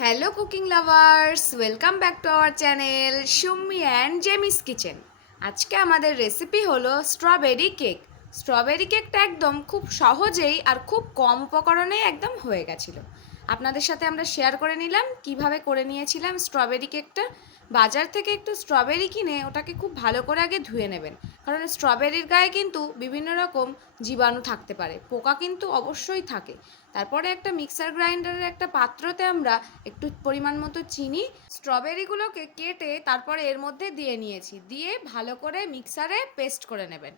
Hello cooking lovers, welcome back to our channel Sumi and Jemis kitchen. আজকে আমাদের recipe হলো strawberry cake. Strawberry কেকটা একদম খুব সহজেই আর খুব কম উপকরণেই একদম হয়ে গেছিলো। আপনাদের সাথে আমরা শেয়ার করে নিলাম কিভাবে করে নিয়েছিলাম স্ট্রবেরি কেকটা। বাজার থেকে একটু স্ট্রবেরি কিনে ওটাকে খুব ভালো করে আগে ধুয়ে নেবেন, কারণ স্ট্রবেরির গায়ে কিন্তু বিভিন্ন রকম জীবাণু থাকতে পারে, পোকা কিন্তু অবশ্যই থাকে। তারপরে একটা মিক্সার গ্রাইন্ডারের একটা পাত্রতে আমরা একটু পরিমাণ মতো চিনি, স্ট্রবেরিগুলোকে কেটে তারপরে এর মধ্যে দিয়ে নিয়েছি, দিয়ে ভালো করে মিক্সারে পেস্ট করে নেবেন।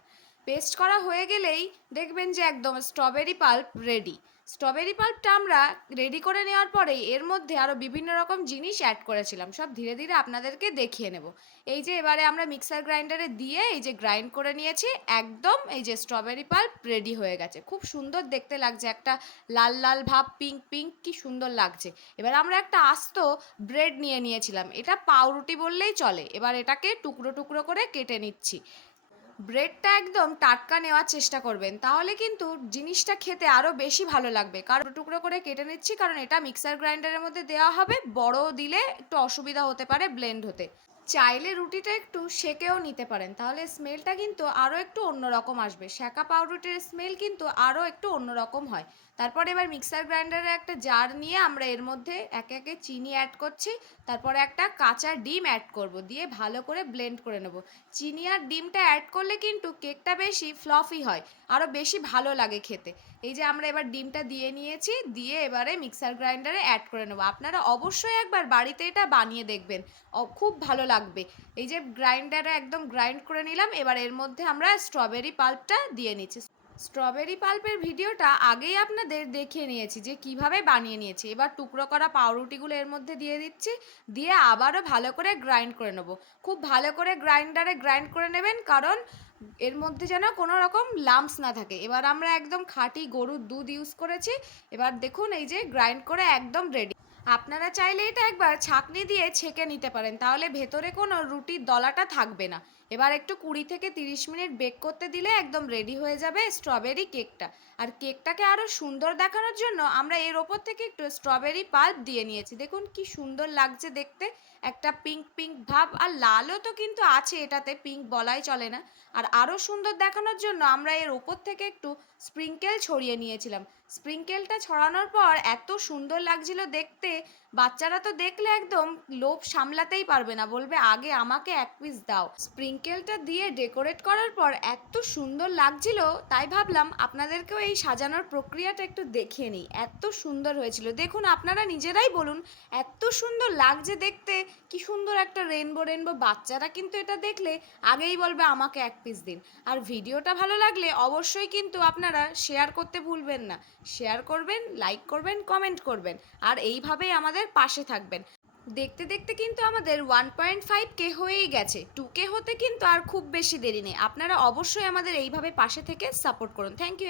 পেস্ট করা হয়ে গেলেই দেখবেন যে একদম স্ট্রবেরি পাল্প রেডি। স্ট্রবেরি পাল্পটা আমরা রেডি করে নেওয়ার পরেই এর মধ্যে আরও বিভিন্ন রকম জিনিস অ্যাড করেছিলাম, সব ধীরে ধীরে আপনাদেরকে দেখিয়ে নেব। এই যে এবারে আমরা মিক্সার গ্রাইন্ডারে দিয়ে এই যে গ্রাইন্ড করে নিয়েছি, একদম এই যে স্ট্রবেরি পাল্প রেডি হয়ে গেছে। খুব সুন্দর দেখতে লাগছে, একটা লাল লাল ভাব, পিঙ্ক পিঙ্ক, কি সুন্দর লাগছে। এবার আমরা একটা আস্ত ব্রেড নিয়ে নিয়েছিলাম, এটা পাউরুটি বললেই চলে। এবার এটাকে টুকরো টুকরো করে কেটে নিচ্ছি। ব্রেডটা একদম টাটকা নেওয়ার চেষ্টা করবেন, তাহলে কিন্তু জিনিসটা খেতে আরও বেশি ভালো লাগবে। কারণ টুকরো করে কেটে নিচ্ছি, কারণ এটা মিক্সার গ্রাইন্ডারের মধ্যে দেওয়া হবে, বড় দিলে একটু অসুবিধা হতে পারে ব্লেন্ড হতে। চাইলে রুটিটা একটু সেকেও নিতে পারেন, তাহলে স্মেলটা কিন্তু আরও একটু অন্যরকম আসবে। সেকা পাউরুটির স্মেল কিন্তু আরও একটু অন্যরকম হয়। তারপর এবার মিক্সার গ্রাইন্ডারে একটা জার নিয়ে আমরা এর মধ্যে একে একে চিনি অ্যাড করছি, তারপরে একটা কাঁচা ডিম অ্যাড করব, দিয়ে ভালো করে ব্লেন্ড করে নেব। চিনি আর ডিমটা অ্যাড করলে কিন্তু কেকটা বেশি ফ্লফি হয়, আরও বেশি ভালো লাগে খেতে। এই যে আমরা এবার ডিমটা দিয়ে নিয়েছি, দিয়ে এবারে মিক্সার গ্রাইন্ডারে অ্যাড করে নেব। আপনারা অবশ্যই একবার বাড়িতে এটা বানিয়ে দেখবেন, খুব ভালো লাগবে। এই যে গ্রাইন্ডারে একদম গ্রাইন্ড করে নিলাম, এবার এর মধ্যে আমরা স্ট্রবেরি পাল্পটা দিয়ে নিচ্ছি। স্ট্রবেরি পাল্পের ভিডিওটা আগেই আপনাদের দেখিয়ে নিয়েছি যে কিভাবে বানিয়ে নিয়েছি। এবার টুকরো করা পাউরুটিগুলো এর মধ্যে দিয়ে দিচ্ছি, দিয়ে আবারও ভালো করে গ্রাইন্ড করে নেব। খুব ভালো করে গ্রাইন্ডারে গ্রাইন্ড করে নেবেন, কারণ এর মধ্যে যেন কোনো রকম লাম্পস না থাকে। এবার আমরা একদম খাঁটি গরুর দুধ ইউজ করেছি। এবার দেখুন এই যে গ্রাইন্ড করে একদম রেডি। আপনারা চাইলে এটা একবার ছাঁকনি দিয়ে ছেঁকে নিতে পারেন, তাহলে ভেতরে কোনো রুটির দলাটা থাকবে না। এবার একটু 20 থেকে 30 মিনিট বেক করতে দিলে একদম রেডি হয়ে যাবে স্ট্রবেরি কেকটা। আর কেকটাকে আরও সুন্দর দেখানোর জন্য আমরা এর ওপর থেকে একটু স্ট্রবেরি পাল্প দিয়ে নিয়েছি। দেখুন কি সুন্দর লাগছে দেখতে, একটা পিঙ্ক পিঙ্ক ভাব, আর লালও তো কিন্তু আছে এটাতে, পিঙ্ক বলাই চলে না। আর আরও সুন্দর দেখানোর জন্য আমরা এর ওপর থেকে একটু স্প্রিঙ্কেল ছড়িয়ে নিয়েছিলাম। স্প্রিঙ্কেলটা ছড়ানোর পর এত সুন্দর লাগছিল দেখতে, বাচ্চারা তো দেখলে একদম লোভ সামলাতেই পারবে না, বলবে আগে আমাকে এক পিস দাও। স্প্রিঙ্কেলটা দিয়ে ডেকোরেট করার পর এত সুন্দর লাগছিল, তাই ভাবলাম আপনাদেরকেও এই সাজানোর প্রক্রিয়াটা একটু দেখিয়ে নিই। এত সুন্দর হয়েছিল, দেখুন আপনারা নিজেরাই বলুন, এত সুন্দর লাগছে দেখতে। কি সুন্দর একটা রেনবো রেনবো, বাচ্চারা কিন্তু এটা দেখলে আগেই বলবে আমাকে এক পিস দিন। আর ভিডিওটা ভালো লাগলে অবশ্যই কিন্তু আপনারা শেয়ার করতে ভুলবেন না। শেয়ার করবেন, লাইক করবেন, কমেন্ট করবেন, আর এইভাবেই আমাদের পাশে থাকবেন। দেখতে দেখতে কিন্তু আমাদের 1.5K হয়েই গেছে, 2K হতে কিন্তু আর খুব বেশি দেরি নেই। আপনারা অবশ্যই আমাদের এইভাবে পাশে থেকে সাপোর্ট করুন। Thank you.